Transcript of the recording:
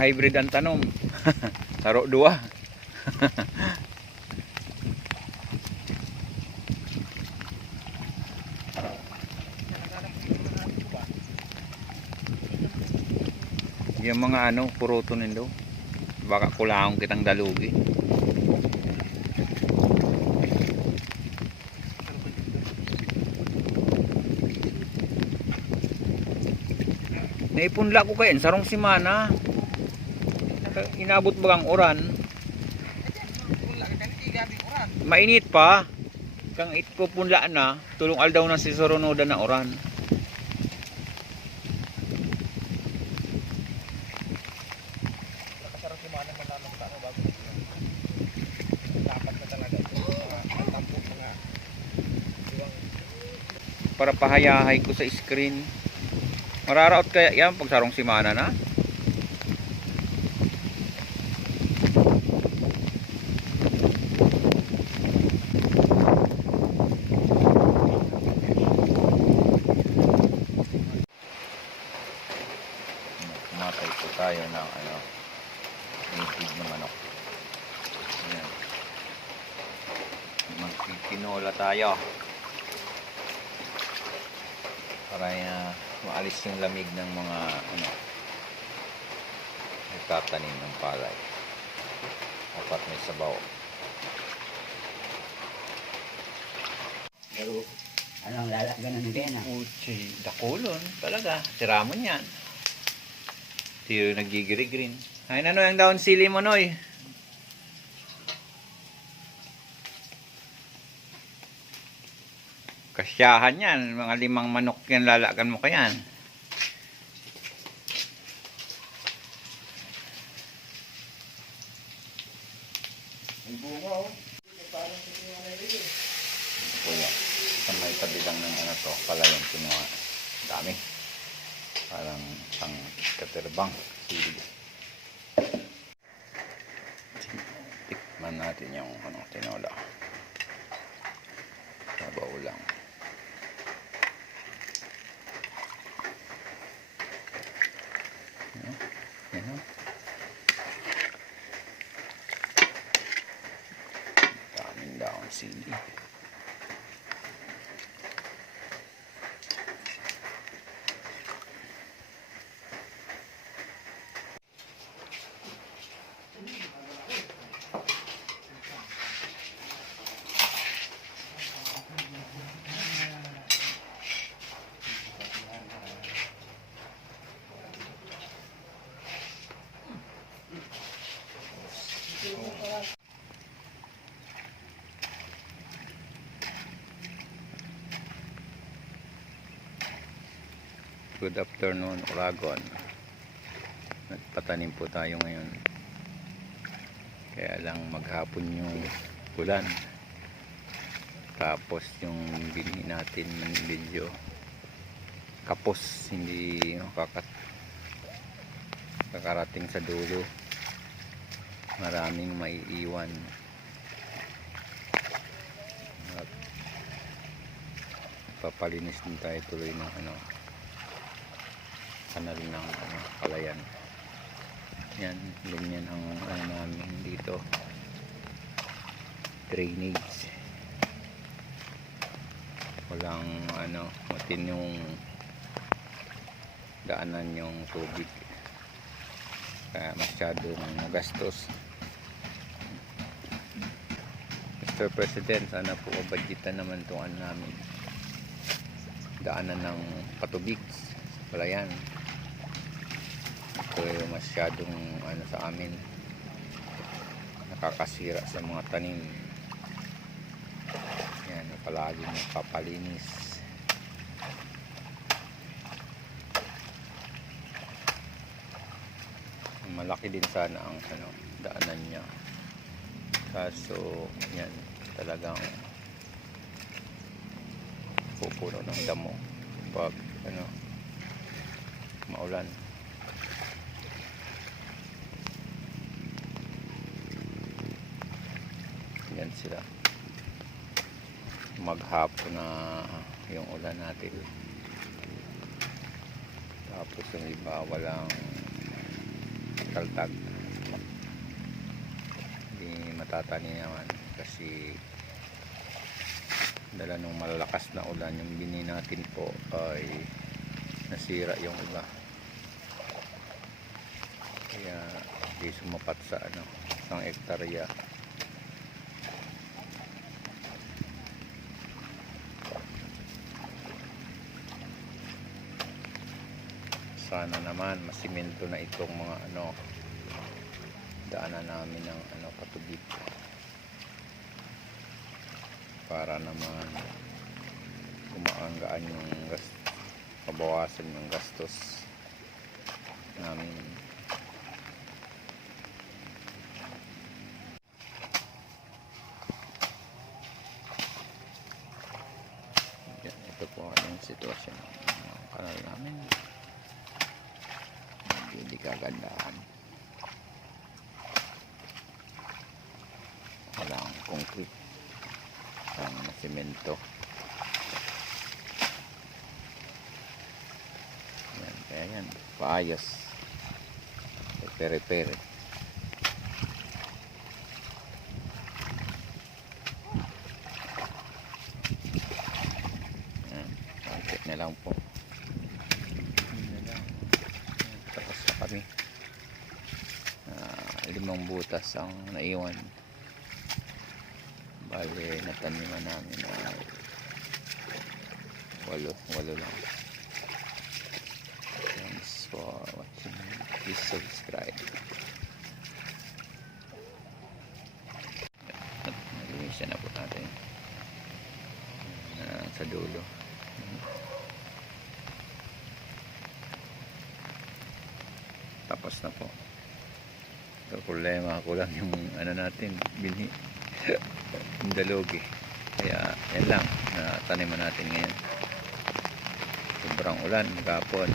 hybrid ang tanom. Saro dua. Yung mga ano, puruto nindo. Baka kulangon kitang dalugi. Naipunla ko kayo, sarong simana. Inabot bagang oran. Mainit pa. Kang itpupunla na, tulong aldaw na si Soronoda na oran. Para pahayahay ko sa screen. Mararaot kaya yan pag sarong simana na. Matay po tayo ng ano, native na manok. Ayan. Magkikinola tayo para maalis yung lamig ng mga ano, nagtatanim ng palay. Dapat may sabaw. Pero anong lalakganan ng pena? Uchi, dakulon talaga. Siramon yan. Tiyo nagigiri-green. Ay, ano yung daon sili mo, Noy? Kasyahan yan. Mga 5 manok yan lalakan mo kayan. May bunga oh. Kuya, sa may tabi lang ng ano to, pala yung kinuha. Dami. Parang isang katerbang sili. Tikman natin yung ano, tinola. Sabaw lang. Yan. Daming daon sili. Good afternoon, Uragon. Nagpatanim po tayo ngayon. Kaya lang maghapon yung ulan. Tapos yung binhi natin ng video kapos, hindi kakarating sa dulo. Maraming maiiwan. At papalinis din tayo tuloy ng ano, kanal ng ano, palayan. Yan, ganyan ang ano namin dito, drainage. Walang ano, matin yung daanan yung tubig, kaya masyadong gastos. Mr. President, sana po budgetan naman itong ano namin, daanan ng patubig sa palayan. Ito yung masyadong ano sa amin, nakakasira sa mga tanim. Yan, palagi magpapalinis. Malaki din sana ang ano, daanan niya, kaso yan talagang pupuno ng damo pag ano, maulan. Yan sila, maghapon na yung ulan natin, tapos yung iba walang kaltag. Hindi matatani naman kasi dala nung malalakas na ulan yung bini natin po ay nasira yung iba, kaya di sumapat sa isang hektarya. Sana naman masimento na itong mga daanan namin ng patubig para naman kumaanggaan yung pabawasan yung gastos namin. Yan, ito po ang sitwasyon ng kanal namin. Hindi kagandahan, walang concrete, ang semento. Yan, kaya yan, paayos, pere-pere. Yan, konti na lang po. Tapos na kami. 5 butas ang naiwan. Bale, nataniman namin na 8 lang. Thanks for watching. Please subscribe. At nalinisan na po natin sa dulo. Tapos na po. So, problema ko lang yung natin binhi yung dalugi, kaya yan lang na taniman natin ngayon. Sobrang ulan, gapon.